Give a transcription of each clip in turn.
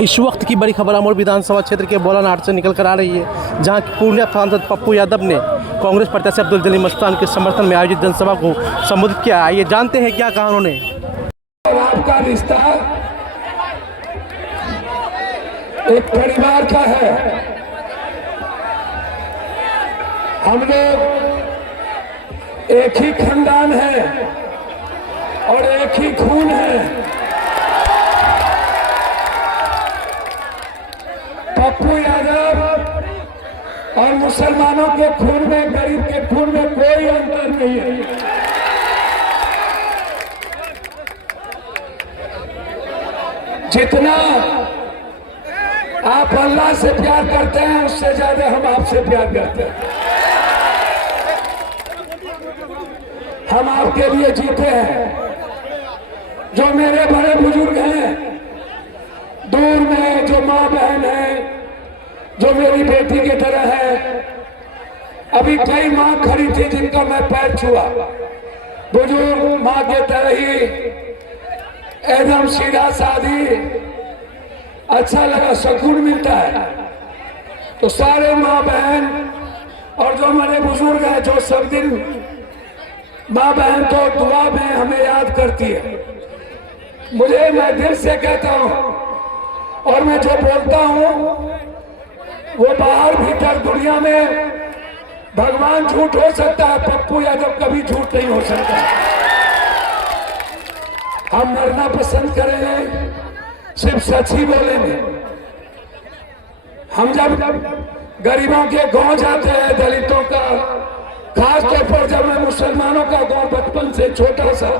इस वक्त की बड़ी खबर अमोर विधानसभा क्षेत्र के बोलानाट से निकल कर आ रही है, जहां पूर्णिया सांसद पप्पू यादव ने कांग्रेस प्रत्याशी अब्दुल जलील मस्तान के समर्थन में आयोजित जनसभा को संबोधित किया। आइए जानते हैं क्या कहा उन्होंने। आपका रिश्ता एक परिवार का है। हम लोग एक ही खानदान है और एक ही खून है। पप्पू यादव और मुसलमानों के खून में, गरीब के खून में कोई अंतर नहीं है। जितना आप अल्लाह से प्यार करते हैं उससे ज्यादा हम आपसे प्यार करते हैं। हम आपके लिए जीते हैं। जो मेरे बड़े बुजुर्ग हैं दूर में, जो माँ बहन है, जो मेरी बेटी की तरह है, अभी कई माँ खड़ी थी जिनका मैं पैर छुआ। बुजुर्ग माँ के तरह ही एकदम सीधा सादी, अच्छा लगा, सुकून मिलता है। तो सारे माँ बहन और जो मेरे बुजुर्ग हैं, जो सब दिन माँ बहन तो दुआ में हमें याद करती है, मुझे, मैं दिल से कहता हूँ और मैं जो बोलता हूँ वो बाहर भीतर दुनिया में भगवान झूठ हो सकता है, पप्पू यादव कभी झूठ नहीं हो सकता। हम मरना पसंद करेंगे, सिर्फ सच ही बोलेंगे। हम जब गरीबों के गांव जाते हैं, दलितों का, खास तौर पर जब मैं मुसलमानों का गांव, बचपन से छोटा सा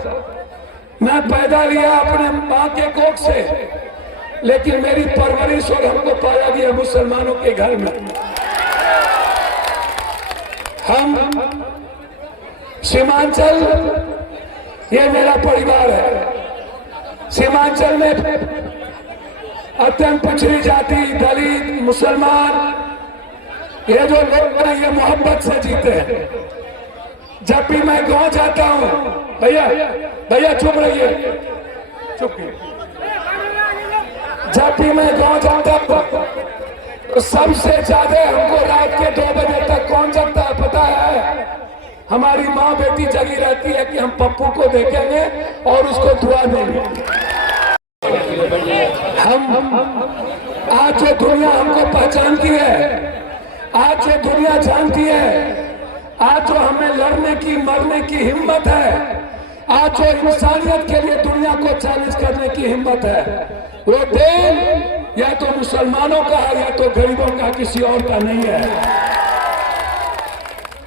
मैं पैदा लिया अपने माँ के कोख से, लेकिन मेरी परवरिश और हमको पाया गया मुसलमानों के घर में। हम सीमांचल, ये मेरा परिवार है। सीमांचल में अत्यंत पिछड़ी जाति, दलित, मुसलमान, ये जो लोग हैं ये मोहब्बत से जीते हैं। जब भी मैं गांव जाता हूं, भैया भैया चुप रहिए, चुप। जब भी मैं गांव जाता हूं तो सबसे ज्यादा हमको रात के 2 बजे तक कौन जगता है पता है? हमारी माँ बेटी जगी रहती है कि हम पप्पू को देखेंगे और उसको दुआ देंगे। हम आज जो दुनिया हमको पहचानती है, आज जो दुनिया जानती है, आज जो हमें लड़ने की, मरने की हिम्मत है, आज जो इंसानियत के लिए दुनिया को चैलेंज करने की हिम्मत है, वो देश या तो मुसलमानों का है या तो गरीबों का, किसी और का नहीं है।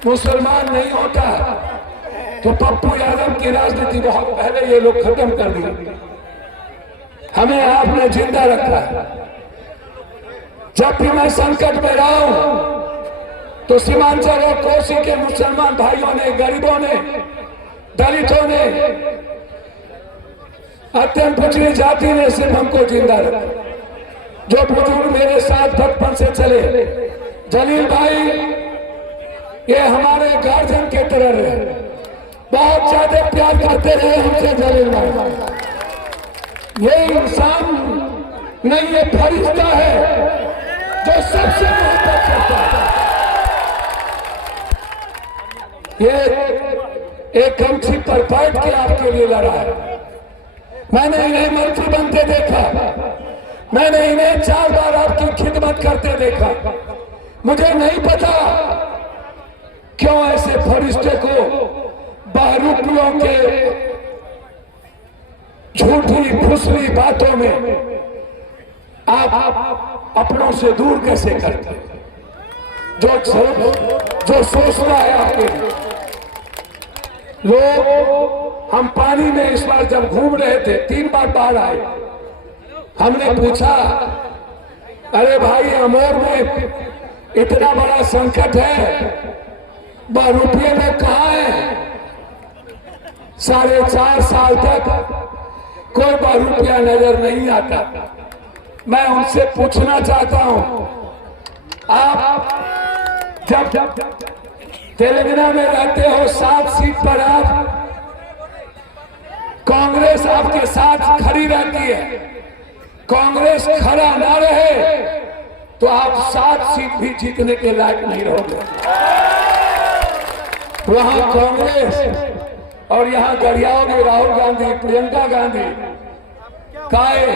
मुसलमान नहीं होता तो पप्पू यादव की राजनीति बहुत पहले ये लोग खत्म कर दी। हमें आपने जिंदा रखा है। जब भी मैं संकट में रहा हूं तो सीमांचल और कोसी के मुसलमान भाइयों ने, गरीबों ने, दलितों ने, अत्यंत पिछड़ी जाति ने सिर्फ हमको जिंदा रखा। जो बुजुर्ग मेरे साथ बचपन से चले, जलील भाई ये हमारे गार्जियन के तरह रहे, बहुत ज्यादा प्यार करते रहे हमसे जलील भाई। ये इंसान नहीं, ये फरिश्ता है जो सबसे मोहब्बत करता है। ये एक गमछी पर बैठ के आपके लिए लड़ा है। मैंने इन्हें मंत्री बनते देखा, मैंने इन्हें 4 बार आपकी खिदमत करते देखा। मुझे नहीं पता क्यों ऐसे फरिश्ते को बहरूपियों के झूठी फुसली बातों में आप अपनों से दूर कैसे करते? जो सोचता है आपके लोग। हम पानी में इस बार जब घूम रहे थे, 3 बार बाढ़ आए, हमने पूछा, अरे भाई अमोर में इतना बड़ा संकट है, बहरूपिये लोग कहाँ हैं? 4.5 साल तक कोई बहरूपिया नजर नहीं आता। मैं उनसे पूछना चाहता हूं, आप जब तेलंगाना में रहते हो, 7 सीट पर आप कांग्रेस आपके साथ खड़ी रहती है, कांग्रेस खड़ा ना रहे तो आप 7 सीट भी जीतने के लायक नहीं रहोगे। वहां कांग्रेस और यहां गरियाओगे राहुल गांधी, प्रियंका गांधी। काहे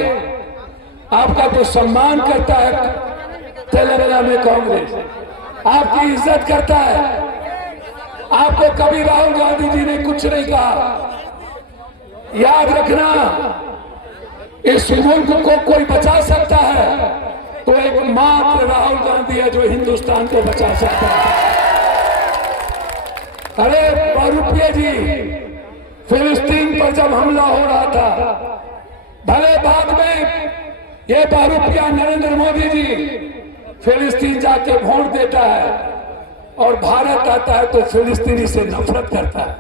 आपका तो सम्मान करता है तेलंगाना में कांग्रेस, आपकी इज्जत करता है। आपको कभी राहुल गांधी जी ने कुछ नहीं कहा। याद रखना, इस मुल्क को कोई बचा सकता है तो एकमात्र राहुल गांधी है जो हिंदुस्तान को बचा सकता है। अरे बारूपिया जी, फिलिस्तीन पर जब हमला हो रहा था, भले बाद में ये बारूपिया नरेंद्र मोदी जी फिलिस्तीन जाके वोट देता है और भारत आता है तो फिलिस्तीनी से नफरत करता है।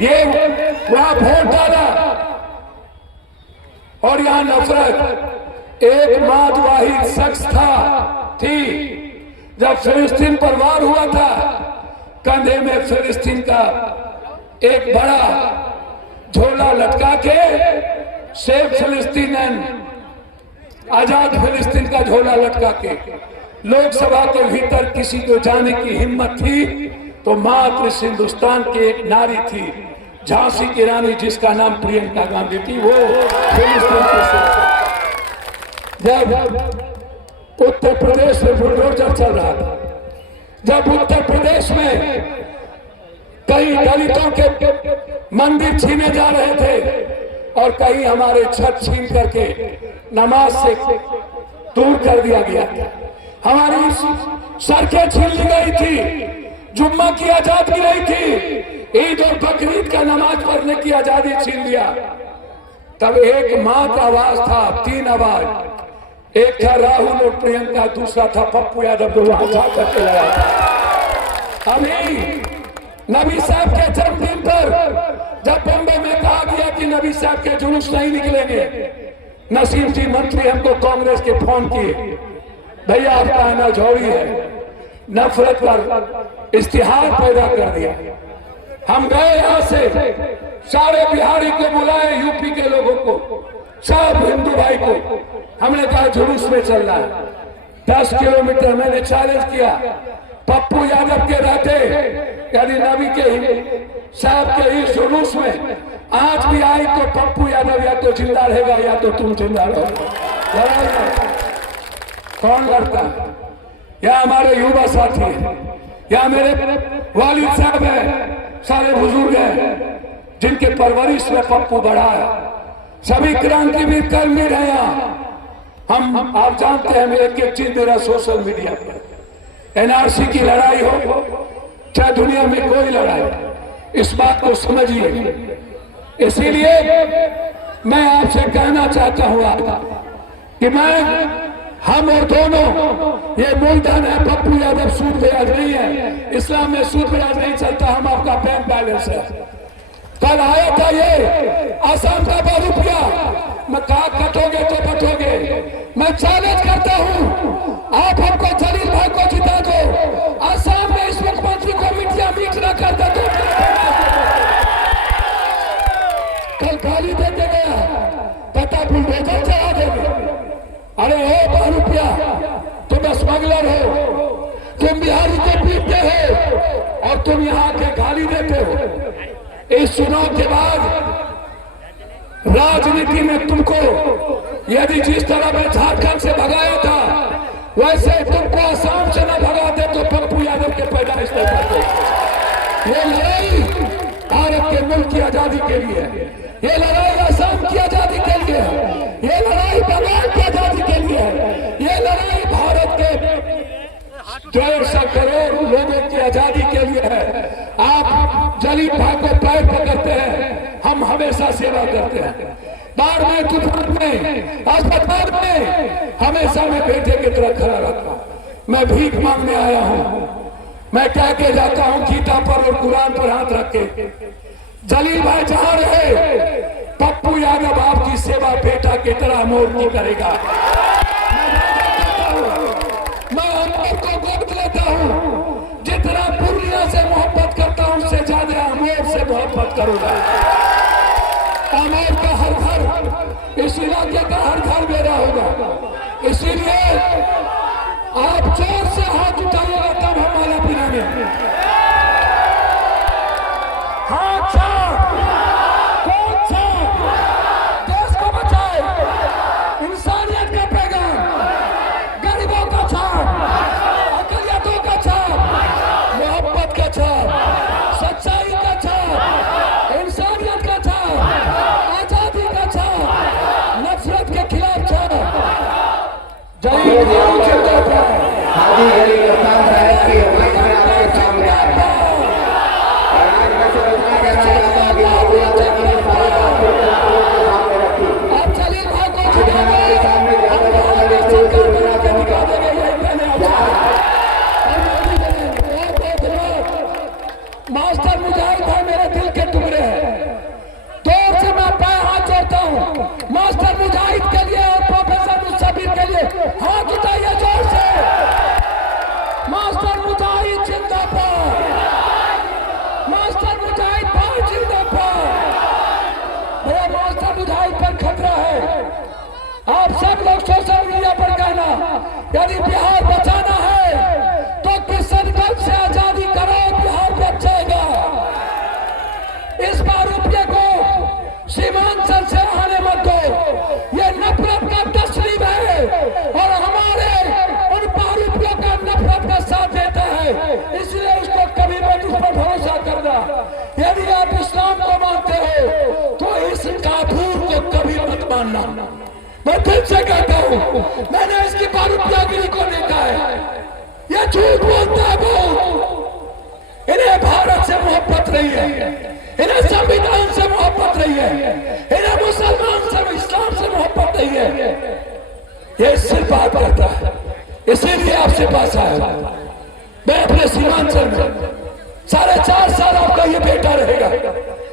ये वहां वोट डाला और यहां नफरत एकमात्र वाहिद शख्स थी जब फिलिस्तीन पर वार हुआ था, कंधे में फिलिस्तीन का एक बड़ा झोला लटका के सेव फिलिस्तीन आजाद फिलिस्तीन का झोला लटका के लोकसभा के भीतर किसी को जाने की हिम्मत थी तो मात्र इस हिंदुस्तान की एक नारी थी, झांसी की रानी, जिसका नाम प्रियंका गांधी थी। वो फिलिस्तीन के जब उत्तर प्रदेश में बुलडोजर चल रहा था, जब उत्तर प्रदेश में कई दलितों के मंदिर छीने जा रहे थे और कहीं हमारे छत छीन करके नमाज से दूर कर दिया गया, हमारी सड़कें छीन ली गई थी, जुम्मा की आजादी नहीं थी, ईद और बकरीद का नमाज पढ़ने की आजादी छीन लिया, तब एक मां का आवाज था, 3 आवाज, एक था राहुल और प्रियंका, दूसरा था पप्पू यादव जो वहां जा करके लगा था। अभी नबी साहब के जन्मदिन पर जब बम्बई में कहा गया कि नबी साहब के जुलूस नहीं निकलेंगे, नसीम जी मंत्री हमको कांग्रेस के फोन किए, भैया आपका आना जरूरी है, नफरत पर इश्तिहार पैदा कर दिया। हम गए यहां से, सारे बिहारी को बुलाए, यूपी के लोगों को, सब हिंदू भाई को, हमने कहा जुलूस में चल रहा है 10 किलोमीटर। मैंने चैलेंज किया, पप्पू यादव के रहते यानी नबी के साहब के इस जुलूस में आज भी आई तो पप्पू यादव या तो जिंदा रहेगा या तो तुम जिंदा रहोगे। कौन लड़ता है? या हमारे युवा साथी है, या मेरे वालिद साहब है, सारे बुजुर्ग हैं जिनके परवरिश में पप्पू बढ़ा है, सभी क्रांतिवीर कर्मी रहे यहाँ। हम आप जानते हैं, एक एक चीज मेरा सोशल मीडिया पर, एनआरसी की लड़ाई हो चाहे दुनिया में कोई लड़ाई, इस बात को समझिए। इसीलिए मैं आपसे कहना चाहता हूं कि हम और दोनों, ये मूलधन है, पप्पू यादव सूद ब्याज नहीं है, इस्लाम में सूद ब्याज नहीं चलता, हम आपका बैंक बैलेंस है। कल आया था ये आसाम का बारूपिया, मैं कहा कटोगे तो बटोगे। मैं चैलेंज करता हूं, आप हमको जलील भाई को जिता दो, आसाम में इस मुख्यमंत्री को मिट्टिया मीट न कर दे तो कल गाली देते गया, पता बुलडोजर चला देंगे। अरे ओ बारूपिया, तुम स्मगलर हो, तुम बिहारी को पीटते हो और तुम यहाँ के गाली देते हो। इस चुनाव के बाद राजनीति में तुमको यदि जिस तरह में झारखंड से भगाया था, वैसे तुमको आसाम से न भगाते तो पप्पू यादव के पैदाइश नहीं करते। ये लड़ाई भारत के मुल्क की आजादी के लिए है, ये लड़ाई आसाम की आजादी के लिए है, ये लड़ाई बंगाल की आजादी के लिए है, ये लड़ाई भारत के 150 करोड़ लोगों की आजादी के लिए है। आप जलील भाई को पैर पकड़ते हैं, हम हमेशा सेवा करते हैं। बाढ़ में, तूफान में, अस्पताल में हमेशा मैं बेटे की तरह खड़ा रहता। मैं भीख मांगने आया हूं, मैं कह के जाता हूं गीता पर और कुरान पर हाथ रख के, जलील भाई जहां रहे, पप्पू यादव आपकी सेवा बेटा की तरह मोर नहीं करेगा। मैं अमर को गोद लेता हूं, जितना पूर्णिया से मोहब्बत करता हूं उससे ज्यादा अमर से मोहब्बत करूंगा। अमर का हर घर, इस इलाके का हर घर मेरा जोर से हाथ उठाइएगा तब हम माला पिलाएंगे। हाथ साफ, कौन सा देश को बचाए, इंसानियत का पैगाम, गरीबों का छाप, अकलियतों का छाप, मोहब्बत का छाप, सच्चाई का छाप, इंसानियत का छाप, आजादी का छाप, नफरत के खिलाफ छाप। जय भारत जिंदाबाद। हाजी अली कप्तान साहब की आवाज में आपके सामने आ रहा है। और आज मैं तो इतना कहना चाहता हूं कि बाबू यादव ने सारे बात को सामने रखी। अब चलिए भाई को हमारे सामने ज्यादा ज्यादा देखते हुए कोई के दिखा देंगे यही पहले मास्टर मुजाहिद है, मेरे दिल के टुकड़े हैं। दूर से मैं पाए हाथ जोड़ता हूँ मास्टर मुजाहिद के लिए और प्रोफेसर मुस्तफीर के लिए। हाथ उठाइए जोर से। मास्टर मुजाहिद जिंदाबाद, मास्टर मुजाहिद भाई जिंदाबाद। मेरा मास्टर मुजाहिद पर खतरा है। आप सब लोग सोशल मीडिया पर कहना, यदि बिहार बचाना है तो किशनगंज से आजादी करो, बिहार बच जाएगा। इस बार रुपये को सीमांचल से आने मत दो, ये नफरत का तस्लीम है और हमारे उन बारूपियों का नफरत का साथ देता है, इसलिए उसको कभी मत उस पर भरोसा करना। यदि आप इस्लाम को मानते हो तो इस काफूर को कभी मत मानना। मैं फिर से कहता हूँ, मैंने इसकी बारूपियागिरी को देखा है, ये झूठ बोलता है बहुत। इन्हें भारत से मोहब्बत नहीं है, इन्हें संविधान से मोहब्बत नहीं है, इन्हें मुसलमान से, इस्लाम से मोहब्बत नहीं है। ये सिर्फ बात करता है, इसीलिए आपसे पास आया। मैं अपने सीमांचल में 4.5 साल आपका ये बेटा रहेगा,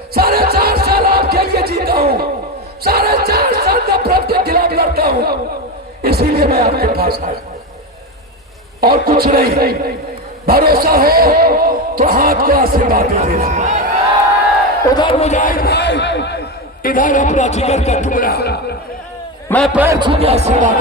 4.5 साल आपके लिए जीता हूँ, 4.5 साल नफरत के खिलाफ लड़ता हूँ, इसीलिए मैं आपके पास आया और कुछ नहीं। भरोसा हो तो हाथ को आशीर्वाद दीजिए। उधर मुजाहिद भाई, इधर अपना जिगर का टुकड़ा, मैं पैर छू के आशीर्वाद।